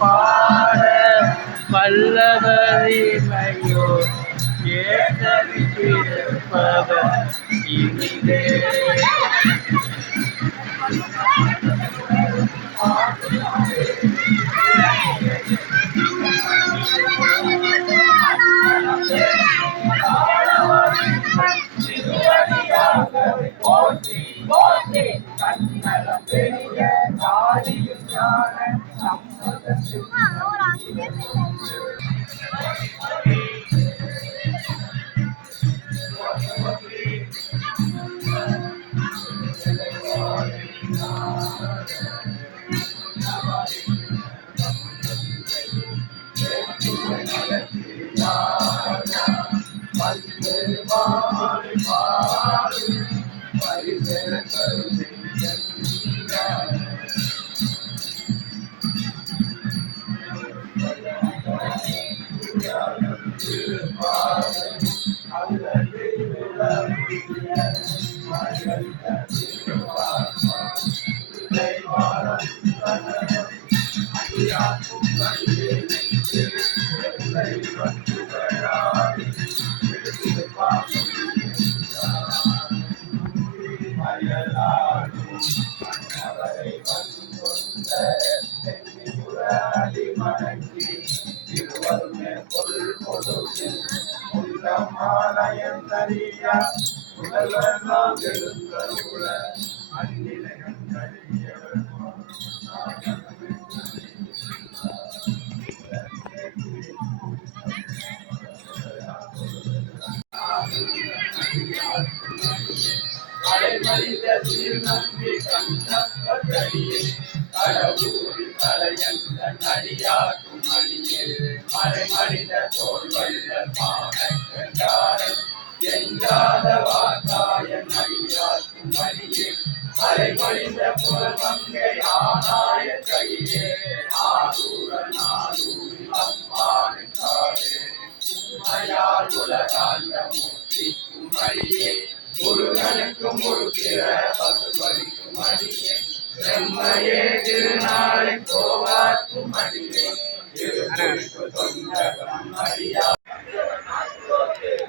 பாட வல்லவரிமையோ ஏற்பவர் இனிதே.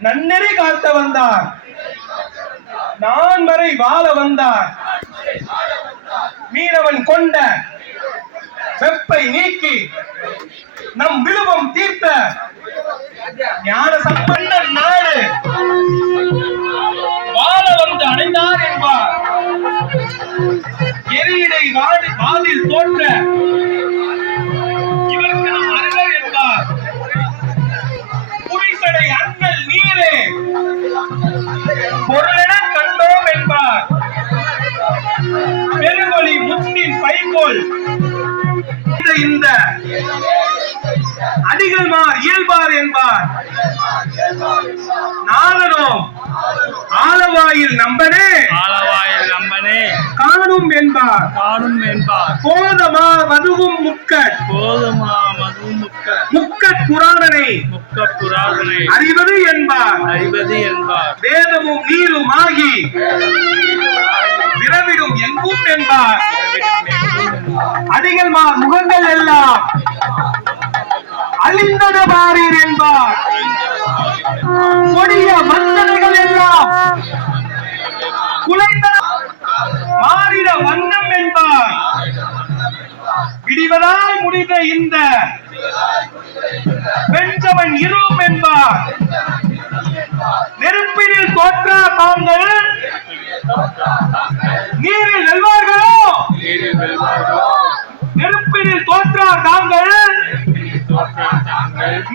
நன்னெறி காத்த வந்தார், நான் வரை வாழ வந்தார், மீனவன் கொண்ட வெப்பை நீக்கி நம் விழுவம் தீர்த்த ஞான சம்பந்தன் நாடு வாழ வந்து அடைந்தார் என்பார். எரியிடை வாதில் தோன்ற இவருக்கு நம் அறிவர் என்பார். புரிசடை அண்ணல் நீரே பொருளென கண்டோம் என்பார். பெருமொழி முத்தின் பைகோல் இந்த அடிகள்மார் இயல்பார் என்பார். நாதனோம் ஆலவாயில் நம்பனே காணும் என்பார். போதமா மதுவும் முக்கட் புராணனை அறிவது என்பார். வேதமும் நீரும் ஆகி விரவிடும் எங்கும் என்பார். அடிகள்மார் முகங்கள் எல்லாம் அழிந்தன பாரீர் என்பார். கொடிய வந்தனைகள் எல்லாம் குலைந்தன விடிவதாய் முடிந்த இந்த பெஞ்சவன் இரும் என்பார். நெருப்பினில் தோற்றா தாங்கள் நீரில் வெல்வார்களோ, நெருப்பினில் தோற்றா தாங்கள்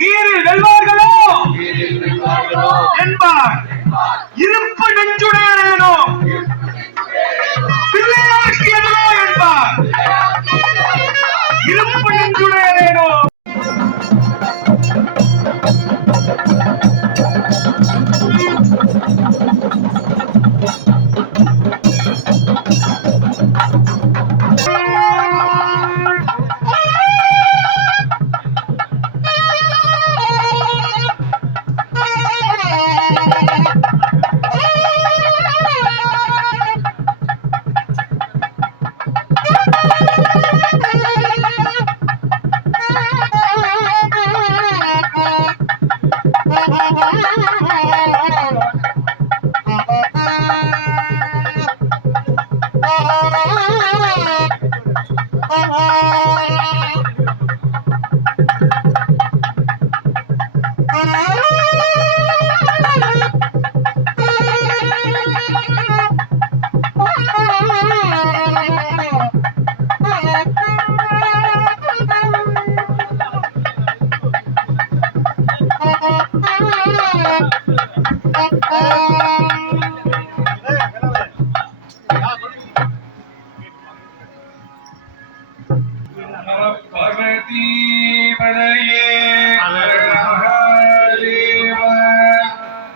நீரில் வெல்வார்களோ என்பார். இருப்பு நெஞ்சுடையனோ பிள்ளையாருக்கு எதிரோ என்பார். இருப்பு நெஞ்சுடையனோ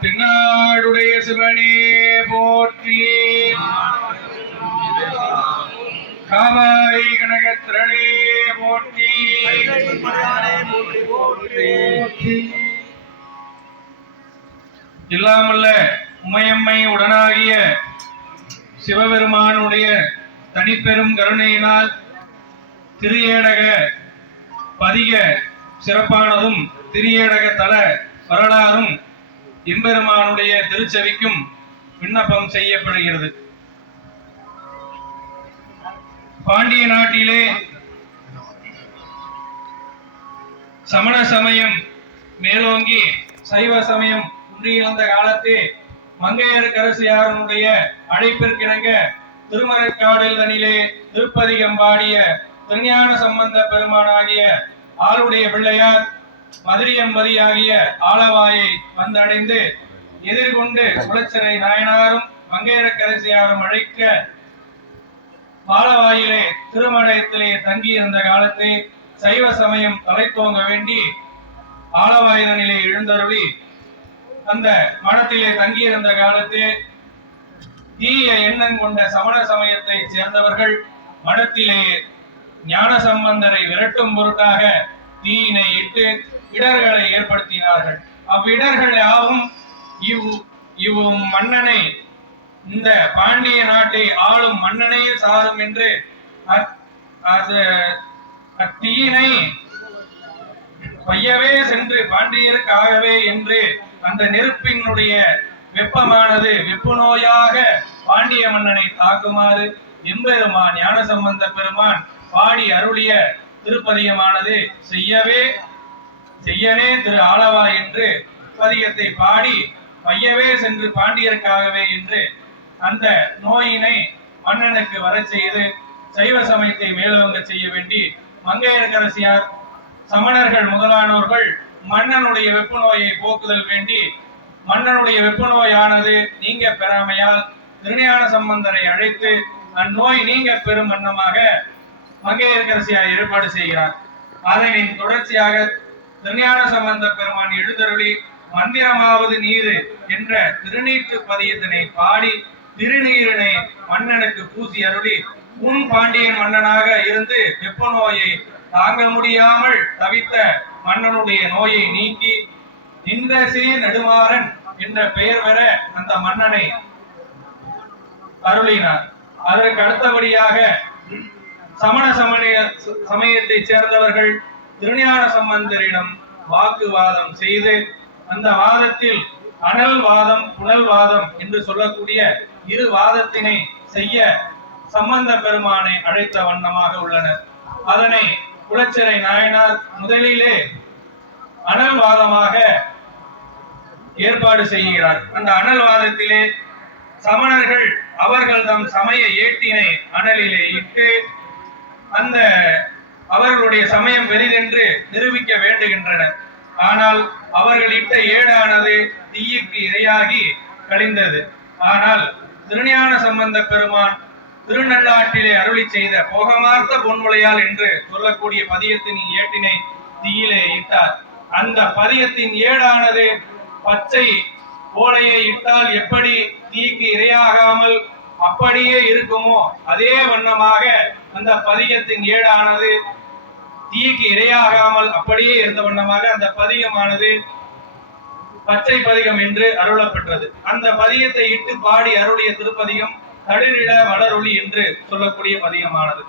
தென்னாடுடைய சிவனே போற்றி. காவாய் கனகத்திரளே போற்றி. இல்லாமல்ல உமையம்மை உடனாகிய சிவபெருமானுடைய தனிப்பெரும் கருணையினால் திரியேடக பதிக சிறப்பானதும் திரியேடக தல வரலாறும் எம்பெருமானுடைய திருச்செவிக்கும் விண்ணப்பம் செய்யப்படுகிறது. பாண்டிய நாட்டிலே சமண சமயம் மேலோங்கி சைவ சமயம் குன்றியிருந்த காலத்தே மங்கையர்க்கரசியாரனுடைய அழைப்பிற்கிணங்க திருமறைக்காடில் தனிலே திருப்பதிகம் பாடிய திருஞான சம்பந்த பெருமானாகிய ஆளுடைய பிள்ளையார் மதுரியம்பதியாகிய ஆலவாயை வந்தடைந்து எதிர்கொண்டு குலச்சிறை நாயனாரும் மங்கையர்க்கரசியாரும் அழைக்க ஆலவாயிலே திருமணத்திலே தங்கியிருந்த காலத்தை சைவ சமயம் தலைத்தோங்க வேண்டி ஆலவாயுதனிலே எழுந்தருளி அந்த மடத்திலே தங்கியிருந்த காலத்தே தீய எண்ணம் கொண்ட சமண சமயத்தை சேர்ந்தவர்கள் மடத்திலே ஞான சம்பந்தரை விரட்டும் பொருட்டாக தீயினை இட்டு இடர்களை ஏற்படுத்தினார்கள். அவ்விடர்கள் யாவும் இவ் மன்னனை, இந்த பாண்டிய நாட்டை ஆளும் மன்னனையே சாரும் என்று அத்தீயினை பையவே சென்று பாண்டியருக்காகவே என்று அந்த நெருப்பினுடைய வெப்பமானது வெப்பு நோயாக பாண்டிய மன்னனை தாக்குமாறு எம்பெருமான் ஞான சம்பந்த பெருமான் பாடி அருளிய திருப்பதிகமானது செய்யனே திரு ஆலவா என்று பதிகத்தை பாடி பையவே சென்று பாண்டியருக்காகவே என்று அந்த நோயினை மன்னனுக்கு வர செய்து சைவ சமயத்தை மேலோங்க செய்ய வேண்டி மங்கையர்க்கரசியார் சமணர்கள் முதலானோர்கள் மன்னனுடைய வெப்பு நோயை போக்குதல் வேண்டி மன்னனுடைய வெப்பு நோயானது நீங்க பெறாமையால் திருஞான சம்பந்தரை அழைத்து அந்நோய் நீங்க பெறும் வண்ணமாக மங்கையர்க்கரசியார் ஏற்பாடு செய்கிறார். அதனின் தொடர்ச்சியாக திருஞான சம்பந்த பெருமான் எழுந்தருளி மந்திரமாவது நீரு என்ற திருநீற்று பதியத்தினை பாடி திருநீரினை மன்னனுக்கு பூசி அருளி உன் பாண்டியன் மன்னனாக இருந்து வெப்ப நோயை தாங்க முடியாமல் தவித்த மன்னனுடைய நோயை நீக்கி இந்திரசே நெடுமாறன் என்ற பெயர் பெற அந்த மன்னனை அருளினார். அதற்கு அடுத்தபடியாக சமண சமயத்தை சேர்ந்தவர்கள் திருஞான சம்பந்தரிடம் வாக்குவாதம் செய்து அந்த வாதத்தில் அனல் வாதம் புனல் வாதம் என்று சொல்லக்கூடிய இரு வாதத்தினை செய்ய சம்பந்த பெருமானை அழைத்த வண்ணமாக உள்ளனர். அதனை குலச்சிறை நாயனார் முதலிலே அனல்வாதமாக ஏற்பாடு செய்கிறார். அந்த அனல்வாதத்திலே சமணர்கள் அவர்கள் தம் சமய ஏட்டினை அனலிலே இட்டு அந்த அவர்களுடைய சமயம் பெரிதென்று நிரூபிக்க வேண்டுகின்றனர். ஆனால் அவர்கள் இட்ட ஏடானது தீயுக்கு இரையாகி கழிந்தது. ஆனால் திருஞான சம்பந்த பெருமான் திருநள்ளாற்றிலே அருளி செய்த போகமார்த்த பொன்முளையால் என்று சொல்லக்கூடிய பதியத்தின் ஏட்டினை தீயிலே இட்டார். அந்த பதியத்தின் ஏடானது பச்சை ஓலையை இட்டால் எப்படி தீக்கு இரையாகாமல் அப்படியே இருக்குமோ அதே வண்ணமாக அந்த பதியத்தின் ஏடானது தீக்கு இரையாகாமல் அப்படியே இருந்த வண்ணமாக அந்த பதியமானது பச்சை பதிகம் என்று அருளப்பெற்றது. அந்த பதியத்தை இட்டு பாடி அருளிய திருப்பதிகம் தளிரிட வளரொளி என்று சொல்லக்கூடிய பதியமானது.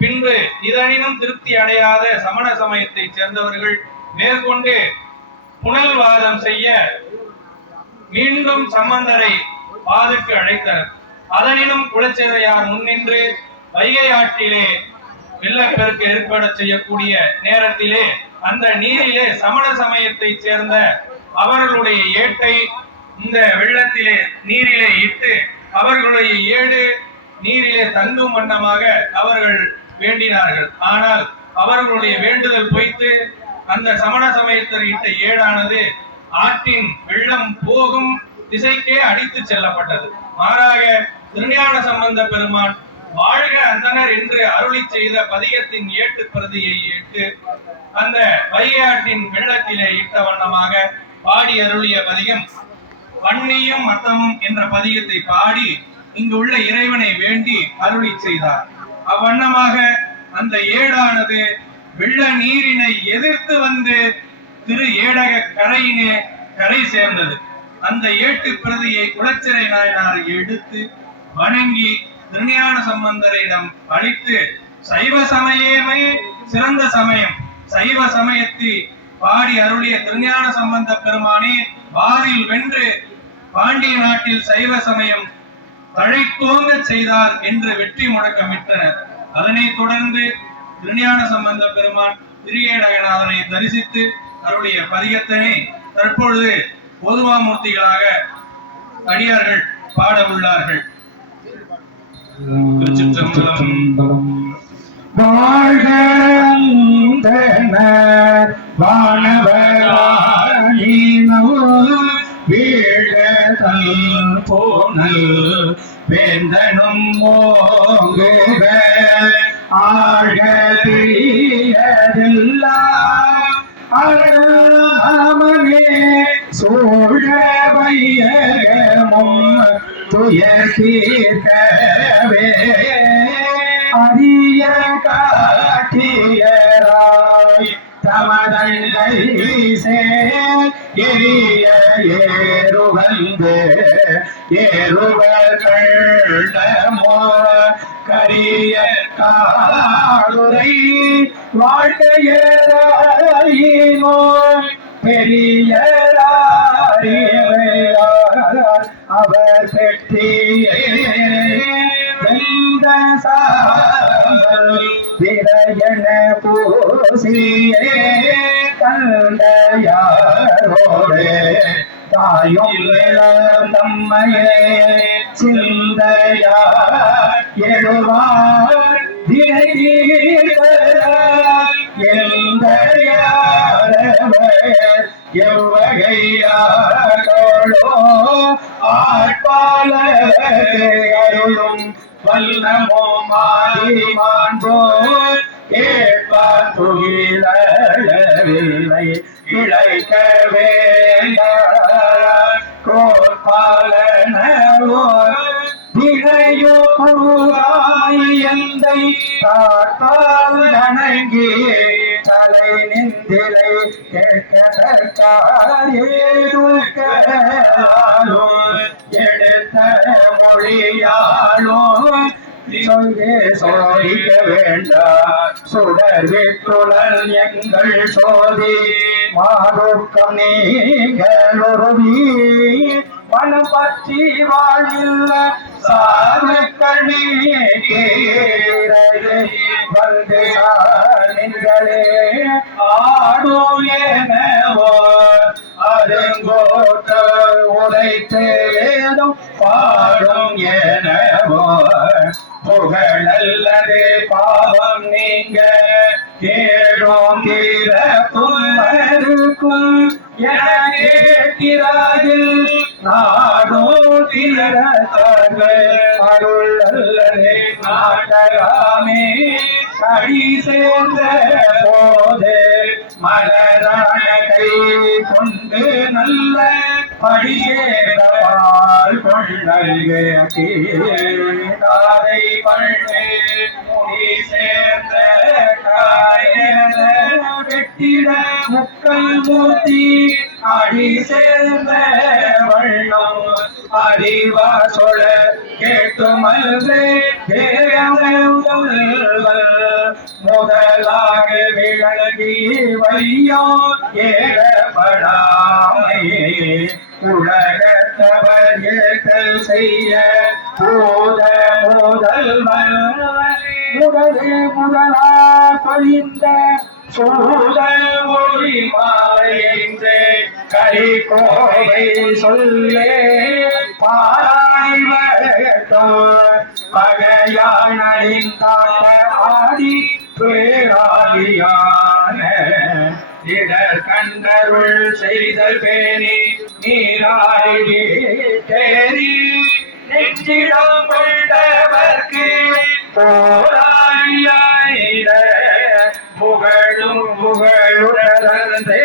பின்பு இதனினும் திருப்தி அடையாத சமண சமயத்தை சேர்ந்தவர்கள் மேற்கொண்டு புனல்வாதம் செய்ய மீண்டும் சம்பந்தரை வாதுக்கு அழைத்தனர். அதனினும் குலச்சிறையார் முன்னின்று வைகை ஆற்றிலே வெள்ளப்பெருக்கு ஏற்பட செய்யக்கூடிய நேரத்திலே அந்த நீரிலே சமண சமயத்தை சேர்ந்த அவர்களுடைய ஏட்டை இந்த வெள்ளத்திலே நீரிலே இட்டு அவர்களுடைய ஏடு நீரிலே தங்கும் வண்ணமாக அவர்கள் வேண்டினார்கள். ஆனால் அவர்களுடைய வேண்டுதல் பொய்த்து அந்த சமண சமயத்தர் இட்ட ஏடானது ஆற்றின் வெள்ளம் போகும் திசைக்கே அடித்து செல்லப்பட்டது. மாறாக திருஞான சம்பந்த பெருமான் வாழ்க அந்தனர் என்று அருளி செய்த பதியத்தின் ஏட்டு பிரதியை ஏற்று அந்த வைகையாற்றின் வெள்ளத்திலே இட்ட வண்ணமாக பாடி அருளிய பதியம் வன்னியும் மத்தமும் என்ற பதியத்தை பாடி இங்கு உள்ள இறைவனை வேண்டி அருளி செய்தார். அவ்வண்ணமாக அந்த ஏடானது வெள்ள நீரினை எதிர்த்து வந்து திரு ஏடக கரையினே கரை சேர்ந்தது. அந்த ஏட்டு பிரதியை குலச்சிறை நாயனார் எடுத்து வணங்கி திருஞான சம்பந்தரிடம் அளித்து சைவ சமயமே சிறந்த சமயம், சைவ சமயத்தை பாடி அருளிய திருஞான சம்பந்த பெருமானே வாரில் வென்று பாண்டிய நாட்டில் சைவ சமயம் தழைத்தோங்க செய்தார் என்று வெற்றி முழக்கமிட்டனர். அதனைத் தொடர்ந்து திருஞான சம்பந்த பெருமான் திரியேடகநாதனை தரிசித்து அவருடைய பதிகத்தினை தற்பொழுது பொதுவாமூர்த்திகளாக அடியார்கள் பாட உள்ளார்கள். வாழ்க வானவராயினோ வீழதல் போனல் வேந்தனும் ஓங்குக ஆழ்க தீயதெல்லாம் அருளாமலே சூழ வையகமும் துயர் தீர்க்கவே அரிய காட்டியராய் தமதங்கை எரிய ஏறுவந்து ஏறுவர்களமோ கரிய காடுரை வாழ்க்கையராயினோ பெரியரார் அவர் பெற்றியே விரையன பூசியே கண்டையாரோடு தாயும் நம்மையே சிந்தையா எழுவார் எவ்வகையாரோடோ ஆட்பாளரும் வல்லமோ மாறி மாண்போ கேட்பார் துகிலவில்லை இழைக்க வேண்டார் கோட்பாலனோ திரையோ எந்தை காட்டால் வணங்கி தலை நிந்திரை கேட்கதற்காரோ எடுத்த மொழியாளோ சொல்லே சோதிக்க வேண்டாம் சுடர் விட்டுடன் எங்கள் சோதி மாறுக்கம் நீங்களுருவி மனம் பற்றி வாழ்வில் சாதுக்கள் நீ வந்து புகழல்லது பாவம் நீங்க கேடும் தீர கும்மருக்கும் என கேட்கிறார்கள் நாடோ தீரத்தார்கள் அருள் அல்லது நாட்டராமே கடி சேர்ந்த போது மலரான கை கொண்டு நல்ல படிசேரவாள் கொண்டல்காரை பண்ணு முடி சேர்ந்த காயன வெட்டிட முக்கள் மூர்த்தி அடி சேர்ந்த வண்ணம் அறிவா சொல கேட்டுமல்லே முதலாக விளங்கி வையோ ஏறப்படாமை உலகத்தவர் ஏற்றல் செய்ய போத முதல்வன் முதலா பொழிந்த சூழல் மொழி மாலையென்று கரி கோவை சொல்லே பகையாளின் தாட்ட ஆடி பேராளியான இடர் கண்டருள் செய்தல் பேணி நீராடி தேரி நெஞ்சிடம் கொண்டவர்க்கு போராளியாயிட புகழும் புகழுடர்ந்தே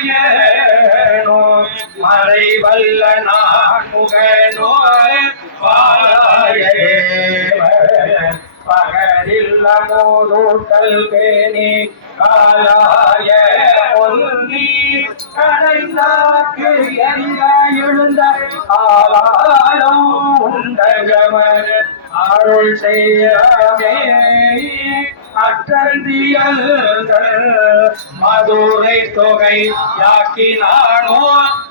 மாலையனோ மறைவல்ல நான் முகனோ பாலாயே பகலில் மோதூட்டல் பேணி காலாய ஒன்றி கடைந்தாக்கு எங்க எழுந்த ஆளாலும் உண்டகவர் அருள் செய்யவே அற்றந்தியல் மதுரை தொகை யாக்கினானோ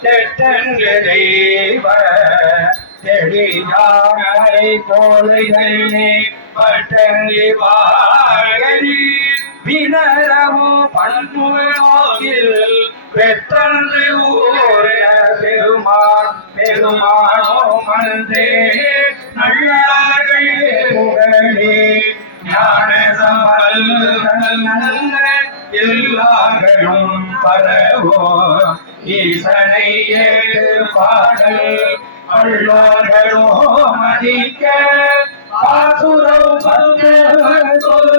தெற்றென்று தெய்வ தெளியாரை போலைகளே பட்டங்கி பாகரி வினரமோ பண்பு நோக்கில் பெற்றன்று ஊர பெருமானோ மன்றே நல்லார்கள் புகழே ஞான சம்பல்ல எல்லாங்களும் பரவோ ஈசனை ஏழு பாடல் அள்ளோர்களோ மதிக்க ஆசுரம் வள்ளார்கள்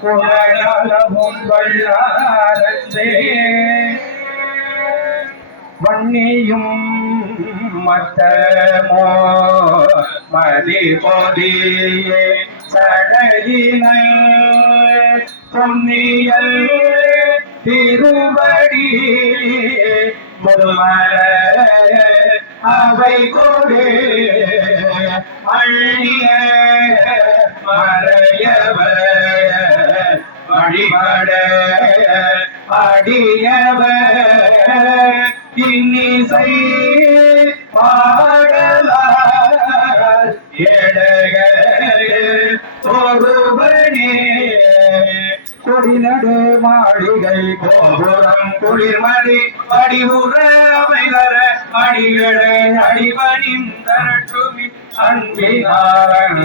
குணநலமும் வள்ளாரே வன்னியும் மத்தமோ மதி பொதியே சடையினை பொன்னியல் திருவடி முதுமல அவை கொடு அள்ளிய மறையவ வழிபட அடியவ இன்னிசை பாடலார் எடக ஒருவனே கொடிநடு மாளிகை கோபுரம் குளிர்மதி அடிவுற அமைதர அடிகளே அடிபணிம் தரட்டுமி அன்பினாரும்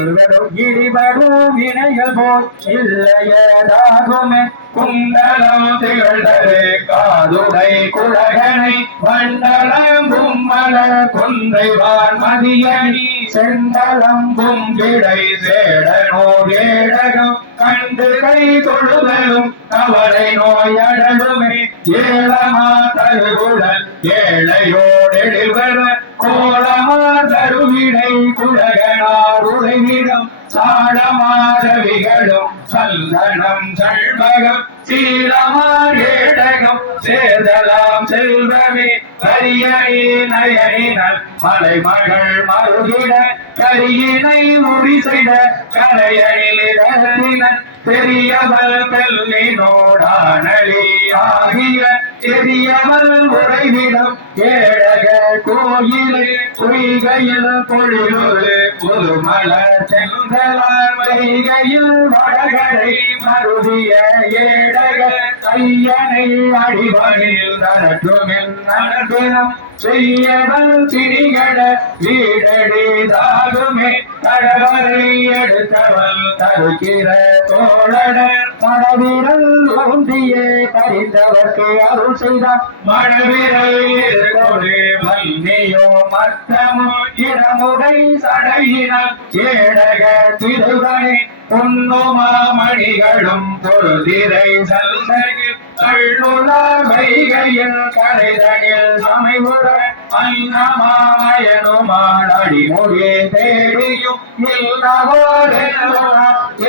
இடிபடும் வினைகள் போல் இல்லையதாகுமே குண்டலம் திகழ்ந்தது காதுடை குழகனை மண்டலம் கும்மல குன்றைவார் மதியணி செந்தலம் கும்பிடை சேடனோ ஏடகம் கண்டு கை தொழுதலும் கவலை நோயடலுமே ஏழமா தருகுழல் ஏழையோடெழில்வர கோலமா தருவிடை குழகனார் உலகிடம் சாடமாதவிகளும் சந்தனம் சண்பகம் சீலமாடகம் சேர்தலாம் செல்வமே கரியணி நயனினல் மலைமகள் மருகிட கரியினை முடி செய்த கரையணிலின பெரியவள் பெல்லினோடானலி ஆகிய பெரியவள் உறைவிடம் ஏழக கோயிலில் பொய்கையில் பொழிலொரு புதுமல செந்தலார் வைகையில் வடகரை மருதிய ஏழக கையனை அடி அறிவனில் தரட்டுமென் நடனம் செய்யவன் திரிகட வீடடிதாகுமே கடவரை எடுத்தவன் தருகிற தோழனர் மனவிரல் ஊன்றியே பறிந்தவர்க்கு அருள் செய்தார் மனவிரல் இருக்கொரு மல்லியோ மத்தமோ இடமுடை சடையினால் ஏடக திருவனை பொன்னுமா மணிகளும் பொருதிரை சல்லையில் கள்ளுள வைகையில் கரைதனில் சமைவுற அன்னமாயனுமாடி மொழி தேடியும்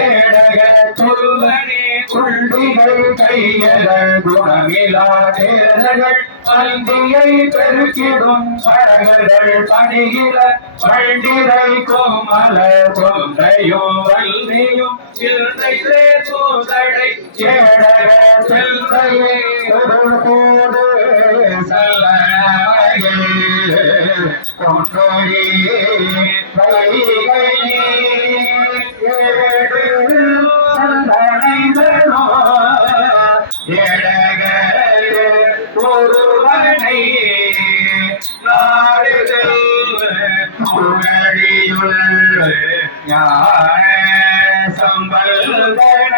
ஏடக சொல்வனே குள்ளிகள் கையகள் குணமிலா தேர்கள் பந்தியை பெருக்கிடும் பழங்கள் பணிகிற பண்டிரை கோமல கொன்றையும் வல்லியும் சிறுதையிலே சூதடை ஏடக செல்தையே போது சலவையில் கொன்றொழி வைகையே சந்தனைகளோ ஏடக ஒருவனை நாடுதல் உடலியுள் ஞான சம்பல்தன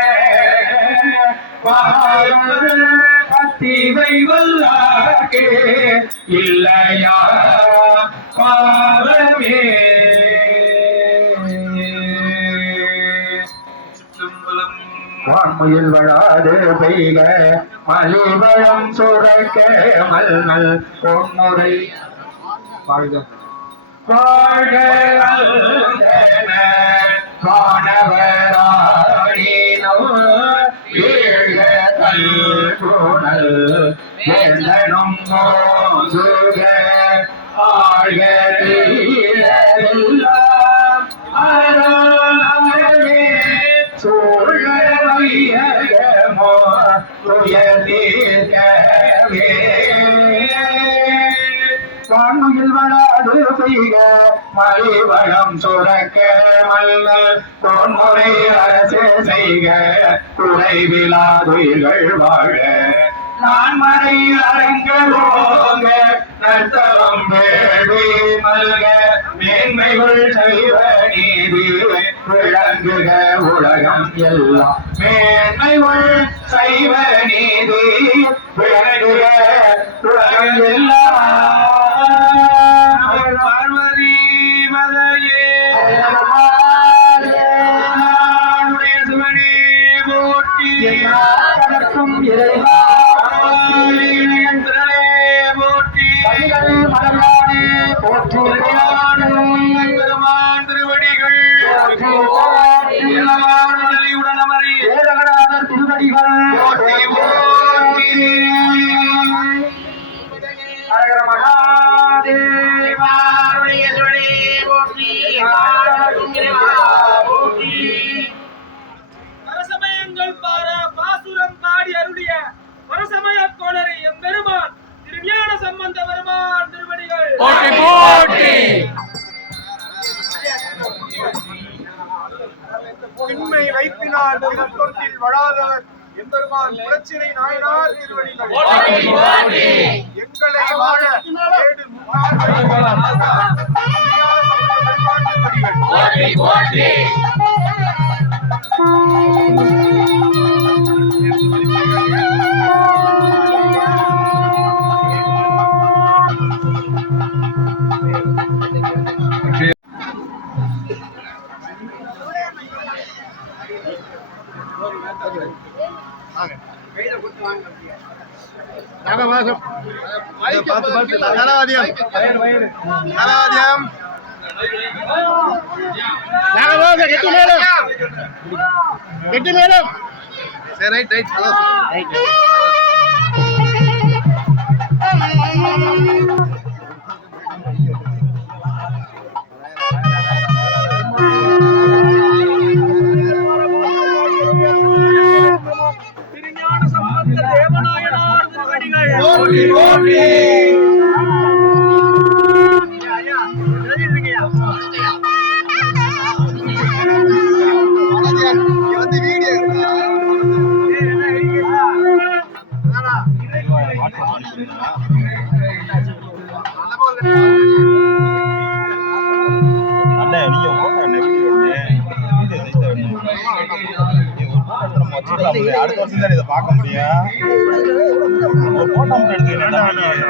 பத்திவை வல்லாக்கே இல்லையா பாவமே வான்முயில் வளாது பெய்க மலிவளம் சுரக்க மல்நல் பொன்முறை வாழ்க வாழ்க வானவராடினோ வீழ்க கல்குணல் வேந்தனும் மோதுக ஆழ்க எல்லாம் அரணே சூழமையகமோ துயதீர்க்கவே வான்முகில் வளாது பெய்க மலிவளம் சுரக்க மல்நல் பொன்முறை அரசே செய்க குறைவிலாதுயிர்கள் வாழ நான் மறை அரங்கோங்க நத்தவம் வேள்வி மல்க மேன்மைகள் செய்வ நீதி விளங்குக உலகம் எல்லாம் மேன்மைகள் செய்வ நீதி விளங்குக உலகம் எல்லாம் பார்வதி மலையே சிவனே போற்றி கடக்கும் இறைவா போற்றி போற்றி பெருமான் திருவடிகள் உடனமறி ஏழகநாதர் திருவடிகள் போற்றி போற்றி ஹர மகாதேவாருடைய போற்றி போற்றி பரசமயங்கள் பாசுரம் பாடி அருளிய பரசமய கோணரை எம்பெருமான் திருஞான சம்பந்த பெருமான் திருவடிகள் போற்றி போற்றி திண்மை வைப்பினால் திருத்தொட்டில் வளாதவர் எம்பெருமான் புரட்சினை நாயனார் திருவடிகள் எங்களை வாழ ஏடு திருஞான சம்பந்த தேவநாயனார் திருவடிகள் போற்றி போற்றி வந்து வீடியோ அடுத்த வருஷம் தான் இதை பார்க்க முடியும். ஒரு போட்டோ மட்டும் எடுத்துக்கிறேன்.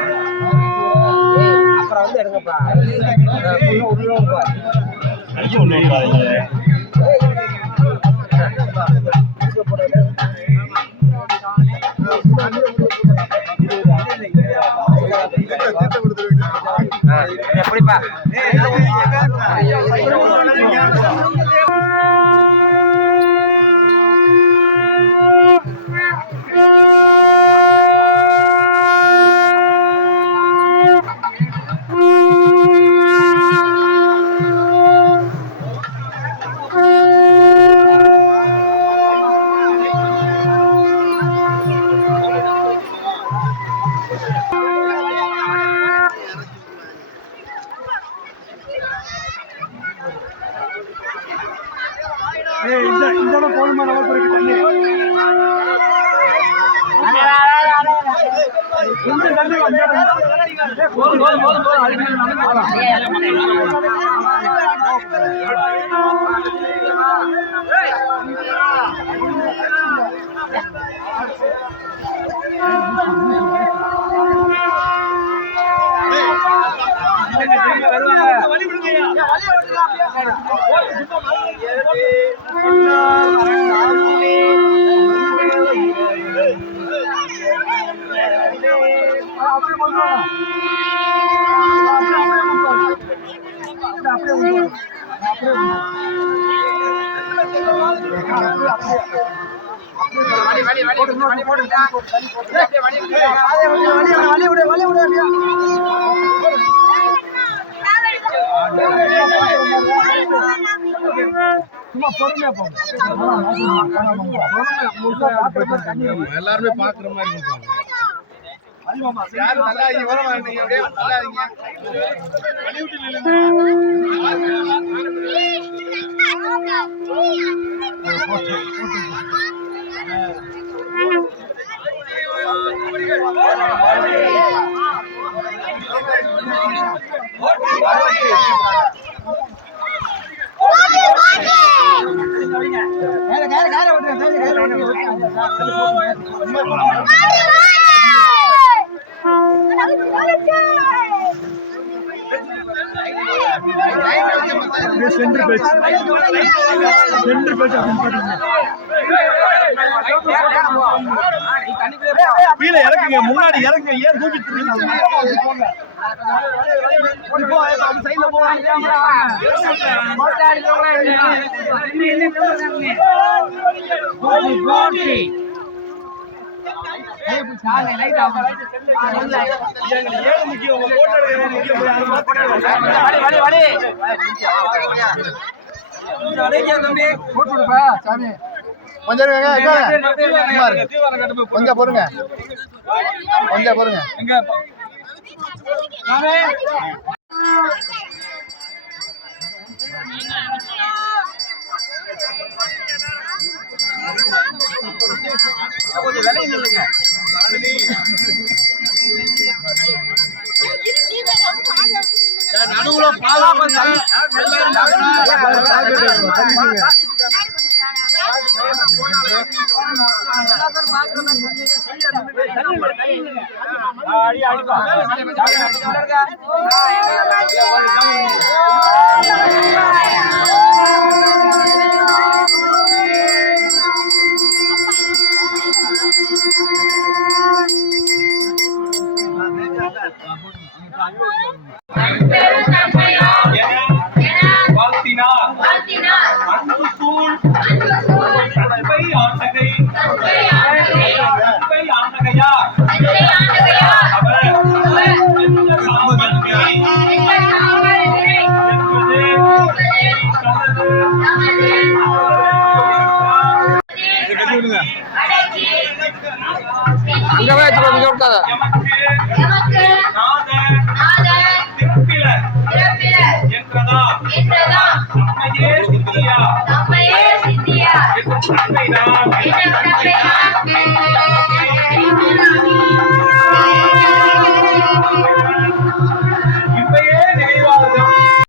அப்புறம் வந்து எடுங்கப்பா. ஐயோ ஒன்று வைப்பாதீங்க. எப்படிப்பா இந்த போதுமான அளவுக்கு இருக்கு தண்ணி. கொஞ்சம் தண்ணி எல்லாருமே பாக்குற மாதிரி இருப்பாங்க. யாரும் நல்லா கீழே இறக்குங்க, முன்னாடி இறங்குங்க. ஏன் தூக்கிட்டு கொஞ்சம் பொறுங்க, கொஞ்சம் பொறுங்க. கொஞ்சம் விலை இல்லைங்க. நடுவுல என்றதா